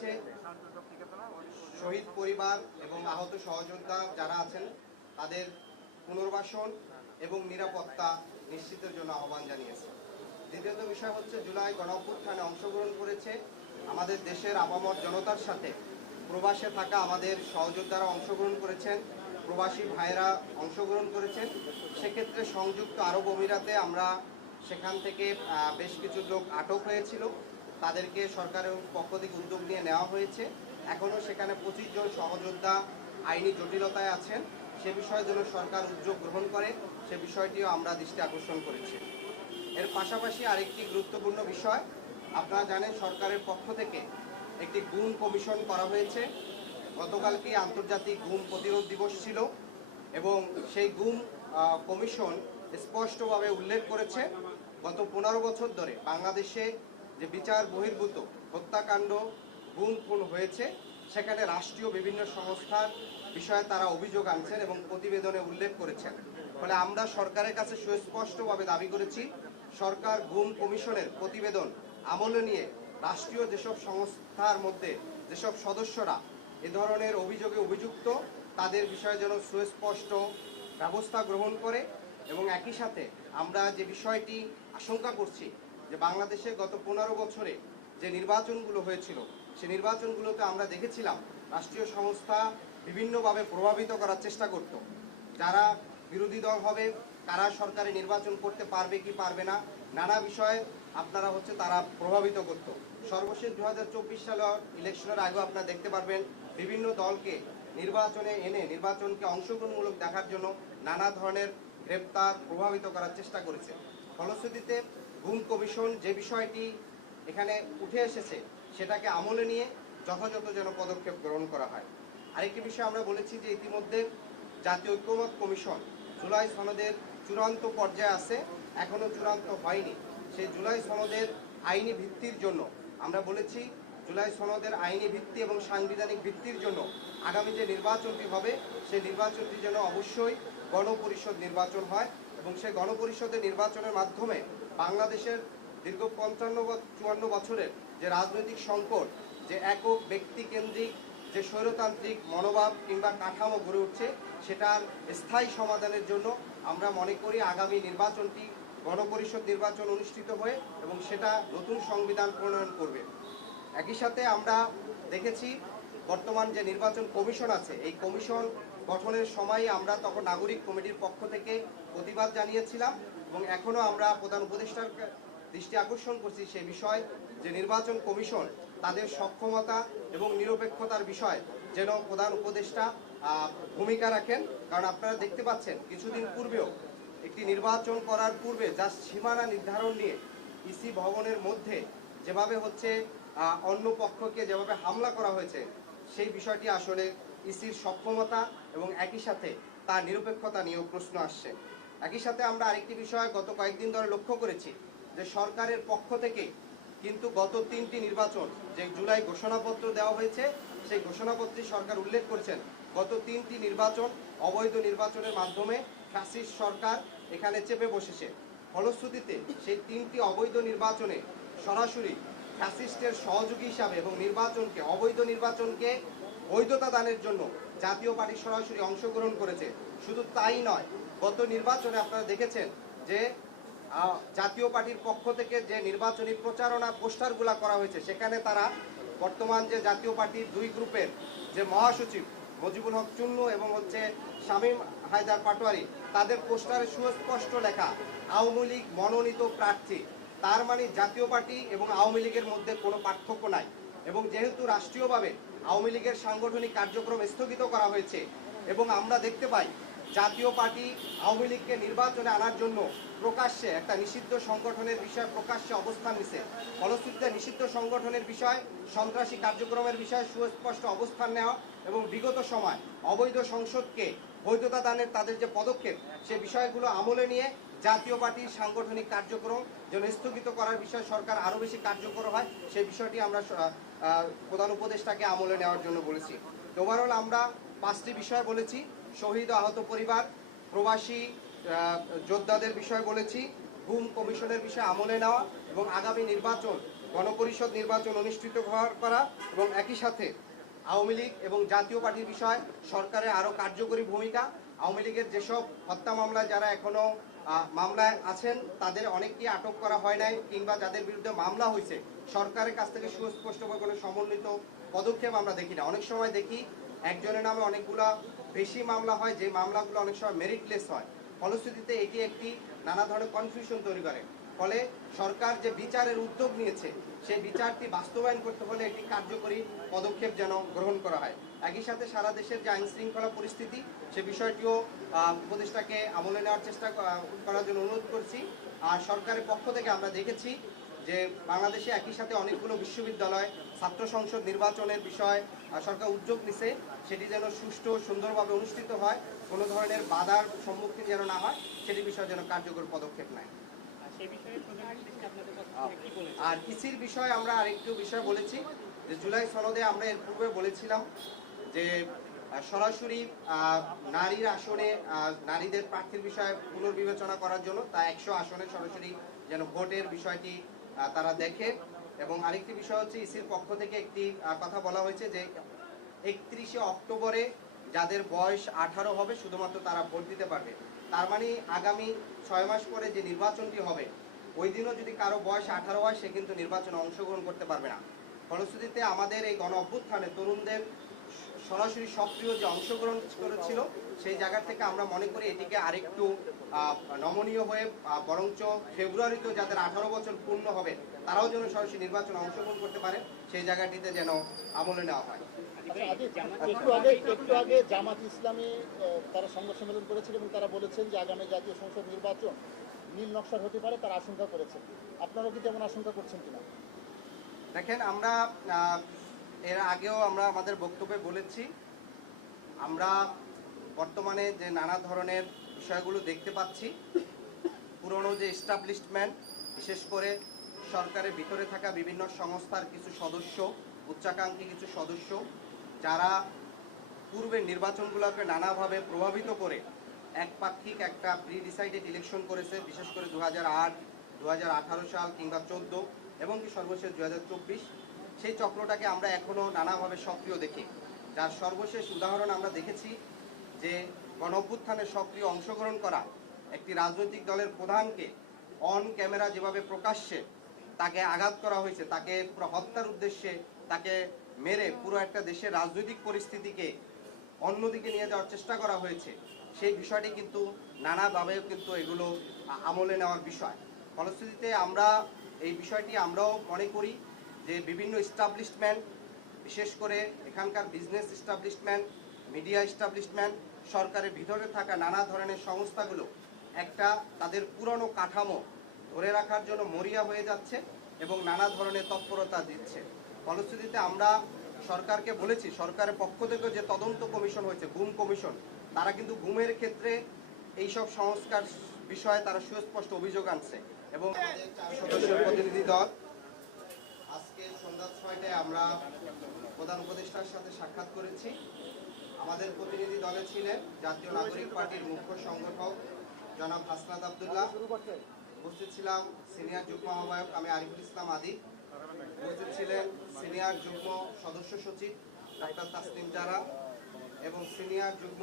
হচ্ছে শহীদ পরিবার এবং আহত সহযোদ্ধা যারা আছেন, তাদের পুনর্বাসন এবং নিরাপত্তা নিশ্চিতের জন্য আহ্বান জানিয়েছে। দ্বিতীয়ত বিষয় হচ্ছে, জুলাই গণঅভ্যুত্থানে অংশগ্রহণ করেছে আমাদের দেশের আপামর জনতার সাথে। প্রবাসে থাকা আমাদের সহযোদ্ধারা অংশগ্রহণ করেছেন, প্রবাসী ভাইয়েরা অংশগ্রহণ করেছেন। সেক্ষেত্রে সংযুক্ত আরব অমিরাতে আমরা সেখান থেকে বেশ কিছু লোক আটক হয়েছিল। তাদেরকে সরকারের পক্ষ থেকে উদ্যোগ নিয়ে নেওয়া হয়েছে। এখনও সেখানে পঁচিশ জন সহযোদ্ধা আইনি জটিলতায় আছেন। সে বিষয়ে যেন সরকার উদ্যোগ গ্রহণ করে, সে বিষয়টিও আমরা দৃষ্টি আকর্ষণ করেছি। এর পাশাপাশি আরেকটি গুরুত্বপূর্ণ বিষয়, আপনারা জানেন সরকারের পক্ষ থেকে একটি গুম কমিশন করা হয়েছে। গতকালকে আন্তর্জাতিক গুম প্রতিরোধ দিবস ছিল এবং সেই গুম কমিশন স্পষ্টভাবে উল্লেখ করেছে, গত পনেরো বছর ধরে বাংলাদেশে যে বিচার বহির্ভূত হত্যাকাণ্ড গুম খুন হয়েছে, সেখানে রাষ্ট্রীয় বিভিন্ন সংস্থার বিষয়ে তারা অভিযোগ আনছেন এবং প্রতিবেদনে উল্লেখ করেছেন। ফলে আমরা সরকারের কাছে সুস্পষ্টভাবে দাবি করেছি, সরকার গুম কমিশনের প্রতিবেদন আমলে নিয়ে রাষ্ট্রীয় যেসব সংস্থার মধ্যে যেসব সদস্যরা এ ধরনের অভিযোগে অভিযুক্ত, তাদের বিষয়ে যেন সুস্পষ্ট ব্যবস্থা গ্রহণ করে এবং একই সাথে আমরা যে বিষয়টি আশঙ্কা করছি যে বাংলাদেশে গত পনেরো বছরে যে নির্বাচনগুলো হয়েছিল, সে নির্বাচনগুলোতে আমরা দেখেছিলাম রাষ্ট্রীয় সংস্থা বিভিন্নভাবে প্রভাবিত করার চেষ্টা করত। যারা বিরোধী দল হবে কারা সরকারে নির্বাচন করতে পারবে কি পারবে না, নানা বিষয়ে আপনারা হচ্ছে তারা প্রভাবিত করত। সর্বশেষ দু হাজার চব্বিশ সালে ইলেকশনের আগেও আপনারা দেখতে পারবেন বিভিন্ন দলকে নির্বাচনে এনে নির্বাচনকে অংশগ্রহণমূলক দেখার জন্য নানা ধরনের গ্রেপ্তার প্রভাবিত করার চেষ্টা করেছে। ফলশ্রুতিতে গুম কমিশন যে বিষয়টি এখানে উঠে এসেছে, সেটাকে আমলে নিয়ে যথাযথ যেন পদক্ষেপ গ্রহণ করা হয়। আরেকটি বিষয় আমরা বলেছি যে ইতিমধ্যে জাতীয় ঐক্যমত কমিশন জুলাই সনদের চূড়ান্ত পর্যায়ে আছে এখনও চূড়ান্ত হয়নি। সেই জুলাই সনদের আইনি ভিত্তির জন্য, আমরা বলেছি জুলাই সনদের আইনি ভিত্তি এবং সাংবিধানিক ভিত্তির জন্য আগামী যে নির্বাচনটি হবে, সেই নির্বাচনটি যেন অবশ্যই গণপরিষদ নির্বাচন হয় এবং সেই গণপরিষদের নির্বাচনের মাধ্যমে বাংলাদেশের দীর্ঘ পঞ্চান্ন চুয়ান্ন বছরের যে রাজনৈতিক সংকট, যে একক ব্যক্তি কেন্দ্রিক যে স্বৈরতান্ত্রিক মনোভাব কিংবা কাঠামো গড়ে উঠছে, সেটার স্থায়ী সমাধানের জন্য আমরা মনে করি আগামী নির্বাচনটি গণপরিষদ নির্বাচন অনুষ্ঠিত হয়ে এবং সেটা নতুন সংবিধান প্রণয়ন করবে। একই সাথে আমরা দেখেছি বর্তমান যে নির্বাচন কমিশন আছে, এই কমিশন গঠনের সময় আমরা তখন নাগরিক কমিটির পক্ষ থেকে প্রতিবাদ জানিয়েছিলাম। এবং এখনও আমরা প্রধান উপদেষ্টার দৃষ্টি আকর্ষণ করছি সে বিষয় যে নির্বাচন কমিশন তাদের সক্ষমতা এবং নিরপেক্ষতার বিষয় যেন প্রধান উপদেষ্টা ভূমিকা রাখেন। কারণ আপনারা দেখতে পাচ্ছেন, কিছুদিন পূর্বেও একটি নির্বাচন করার পূর্বে যা সীমানা নির্ধারণ নিয়ে ইসি ভবনের মধ্যে যেভাবে হচ্ছে অন্য পক্ষকে যেভাবে হামলা করা হয়েছে, সেই বিষয়টি আসলে ইসির সক্ষমতা এবং একই সাথে তার নিরপেক্ষতা নিয়েও প্রশ্ন আসছে। একই সাথে আমরা আরেকটি বিষয় গত কয়েকদিন ধরে লক্ষ্য করেছি যে সরকারের পক্ষ থেকে কিন্তু গত তিনটি নির্বাচন যে জুলাই ঘোষণাপত্র দেওয়া হয়েছে, সেই ঘোষণাপত্রে সরকার উল্লেখ করেছেন গত তিনটি নির্বাচন অবৈধ নির্বাচনের মাধ্যমে ফ্যাসিস্ট সরকার এখানে চেপে বসেছে। ফলশ্রুতিতে সেই তিনটি অবৈধ নির্বাচনে সরাসরি ফ্যাসিস্টের সহযোগী হিসাবে এবং নির্বাচনকে অবৈধ নির্বাচনকে বৈধতা দানের জন্য জাতীয় পার্টি সরাসরি অংশগ্রহণ করেছে। শুধু তাই নয় গত নির্বাচনে আপনারা দেখেছেন যে জাতীয় পার্টির পক্ষ থেকে যে নির্বাচনী প্রচারণা পোস্টারগুলা করা হয়েছে, সেখানে তারা বর্তমান যে জাতীয় পার্টির দুই গ্রুপের যে মহাসচিব মজিবুল হক চুন্নু এবং হচ্ছে শামীম হায়দার পাটোয়ারি, তাদের পোস্টারে সুস্পষ্ট লেখা, আওয়ামী লীগ মনোনীত প্রার্থী। তার মানে জাতীয় পার্টি এবং আওয়ামী লীগের মধ্যে কোনো পার্থক্য নাই। এবং যেহেতু রাষ্ট্রীয়ভাবে আওয়ামী লীগের সাংগঠনিক কার্যক্রম স্থগিত করা হয়েছে, এবং আমরা দেখতে পাই জাতীয় পার্টি আওয়ামী লীগকে নির্বাচনে আনার জন্য প্রকাশ্যে একটা নিষিদ্ধ সংগঠনের বিষয়ে প্রকাশ্যে অবস্থান নিছে। ফলশ্রুতিতে নিষিদ্ধ সংগঠনের বিষয়, সন্ত্রাসী কার্যক্রমের বিষয়ে সুস্পষ্ট অবস্থান নেওয়া এবং বিগত সময় অবৈধ সংসদকে বৈধতা দানের তাদের যে পদক্ষেপ, সে বিষয়গুলো আমলে নিয়ে জাতীয় পার্টির সাংগঠনিক কার্যক্রম যেন স্থগিত করার বিষয়ে সরকার আরও বেশি কার্যকর হয়, সেই বিষয়টি আমরা প্রধান উপদেষ্টাকে আমলে নেওয়ার জন্য বলেছি। ওভারঅল আমরা পাঁচটি বিষয় বলেছি। শহীদ আহত পরিবার প্রবাসী যোদ্ধাদের বিষয় বলেছি গুম কমিশনের বিষয়ে আমলে নেওয়া এবং আগামী নির্বাচন গণপরিষদ নির্বাচন অনুষ্ঠিত হওয়ার করা এবং একই সাথে আওয়ামী লীগ এবং জাতীয় পার্টির বিষয় সরকারের আরও কার্যকরী ভূমিকা আওয়ামী লীগের যেসব হত্যা মামলায় যারা এখনও আহ, মামলায় আছেন তাদের অনেককে আটক করা হয় নাই কিংবা যাদের বিরুদ্ধে মামলা হয়েছে সরকারের কাছ থেকে সুস্পষ্টভাবে কোনো সমন্বিত পদক্ষেপ আমরা দেখি না। অনেক সময় দেখি একজনের নামে অনেকগুলা বেশি মামলা হয়, যে মামলাগুলো অনেক সময় মেরিটলেস হয়। ফলশ্রুতিতে এটি একটি নানা ধরনের কনফিউশন তৈরি করে। ফলে সরকার যে বিচারের উদ্যোগ নিয়েছে, সেই বিচারটি বাস্তবায়ন করতে হলে একটি কার্যকরী পদক্ষেপ যেন গ্রহণ করা হয়। একই সাথে সারা দেশের যে আইন শৃঙ্খলা পরিস্থিতি, সে বিষয়টিও উপদেষ্টাকে আমলে নেওয়ার চেষ্টা করার জন্য অনুরোধ করছি। আর সরকারের পক্ষ থেকে আমরা দেখেছি যে বাংলাদেশে একই সাথে অনেকগুলো বিশ্ববিদ্যালয় ছাত্র সংসদ নির্বাচনের বিষয় সরকার উদ্যোগ নিছে সেটি যেন সুষ্ঠু সুন্দরভাবে অনুষ্ঠিত হয় কোনো ধরনের বাধার সম্মুখীন যেন না হয় সেটি বিষয়ে যেন কার্যকর পদক্ষেপ নেয়। আর বলেছেন? আর ইসির বিষয়ে আমরা আরেকটু বিষয় বলেছি যে জুলাই সনদে আমরা এর পূর্বে বলেছিলাম যে সরাসরি আহ, নারীর আসনে নারীদের প্রার্থীর বিষয়ে পুনর্বিবেচনা করার জন্য তা একশো আসনে সরাসরি যেন ভোটের বিষয়টি তারা দেখে। এবং আরেকটি বিষয় হচ্ছে ইসির পক্ষ থেকে একটি কথা বলা হয়েছে যে একত্রিশে অক্টোবরে যাদের বয়স আঠারো হবে, শুধুমাত্র তারা ভোট দিতে পারবে। তার মানে আগামী ছয় মাস পরে যে নির্বাচনটি হবে, ওই দিনও যদি কারও বয়স আঠারো হয়, সে কিন্তু নির্বাচনে অংশগ্রহণ করতে পারবে না। ফলশ্রুতিতে আমাদের এই গণ অভ্যুত্থানে তরুণদের সরাসরি সক্রিয় যে অংশগ্রহণ করেছিল সেই জায়গা থেকে আমরা মনে করি এটিকে আরেকটু নমনীয় হয়ে বরঞ্চ ফেব্রুয়ারিতে যাদের আঠারো বছর পূর্ণ হবে তারাও যেন সরাসরি নির্বাচনে অংশগ্রহণ করতে পারে সেই জায়গাটিতে যেন আমলে নেওয়া হয়। আগে একটু আগে একটু আগে জামাত ইসলামী তারা সংবাদ সম্মেলন করেছিল এবং তারা বলেছেন যে আগামী জাতীয় সংসদ নির্বাচন নীল নকশার হতে পারে তার আশঙ্কা করেছেন। আপনারাও কি তেমন আশঙ্কা করছেন কিনা? দেখেন আমরা এর আগেও আমরা আমাদের বক্তব্যে বলেছি, আমরা বর্তমানে যে নানা ধরনের বিষয়গুলো দেখতে পাচ্ছি, পুরনো যে এস্টাবলিশমেন্ট বিশেষ করে সরকারের ভিতরে থাকা বিভিন্ন সংস্থার কিছু সদস্য, উচ্চাকাঙ্ক্ষী কিছু সদস্য, যারা পূর্বের নির্বাচনগুলোকে নানাভাবে প্রভাবিত করে একপাক্ষিক একটা প্রি ডিসাইডেড ইলেকশন করেছে, বিশেষ করে দু হাজার সাল কিংবা চোদ্দ, এবং কি সর্বশেষ দু হাজার চব্বিশ। সেই চক্রটাকে আমরা এখনও নানাভাবে সক্রিয় দেখি। যার সর্বশেষ উদাহরণ আমরা দেখেছি যে গণ সক্রিয় অংশগ্রহণ করা একটি রাজনৈতিক দলের প্রধানকে অন ক্যামেরা যেভাবে প্রকাশ্যে তাকে আঘাত করা হয়েছে, তাকে পুরো হত্যার উদ্দেশ্যে তাকে মেরে পুরো একটা দেশের রাজনৈতিক পরিস্থিতিকে অন্যদিকে নিয়ে যাওয়ার চেষ্টা করা হয়েছে, সেই বিষয়টি কিন্তু নানাভাবে কিন্তু এগুলো আমলে নেওয়ার বিষয়। ফলশ্রুতিতে আমরা এই বিষয়টি আমরাও মনে করি যে বিভিন্ন এস্টাবলিশমেন্ট বিশেষ করে এখানকার বিজনেস এস্টাবলিশমেন্ট মিডিয়া এস্টাবলিশমেন্ট সরকারের ভিতরে থাকা নানা ধরনের সংস্থাগুলো একটা তাদের পুরনো কাঠামো ধরে রাখার জন্য মরিয়া হয়ে যাচ্ছে এবং নানা ধরনের তৎপরতা দিচ্ছে। ফলশ্রুতিতে আমরা সরকারকে বলেছি, সরকারের পক্ষ থেকে যে তদন্ত কমিশন হয়েছে গুম কমিশন, তারা কিন্তু গুমের ক্ষেত্রে এইসব সংস্কার বিষয়ে তারা সুস্পষ্ট অভিযোগ আনছে এবং সদস্যের প্রতিনিধি দল আজকে সন্ধ্যা ছয়টায় আমরা প্রধান উপদেষ্টার সাথে সাক্ষাৎ করেছি। আমাদের প্রতিনিধি দলে ছিলেন জাতীয় নাগরিক পার্টির মুখ্য সংগঠক জনাব হাসনাত আবদুল্লাহ। উপস্থিত ছিলাম সিনিয়র যুগ্ম আহ্বায়ক আমি আরিফুল ইসলাম আদি। উপস্থিত ছিলেন সিনিয়র যুগ্ম সদস্য সচিব ডাক্তার তাসলিম জারা এবং সিনিয়র যুগ্ম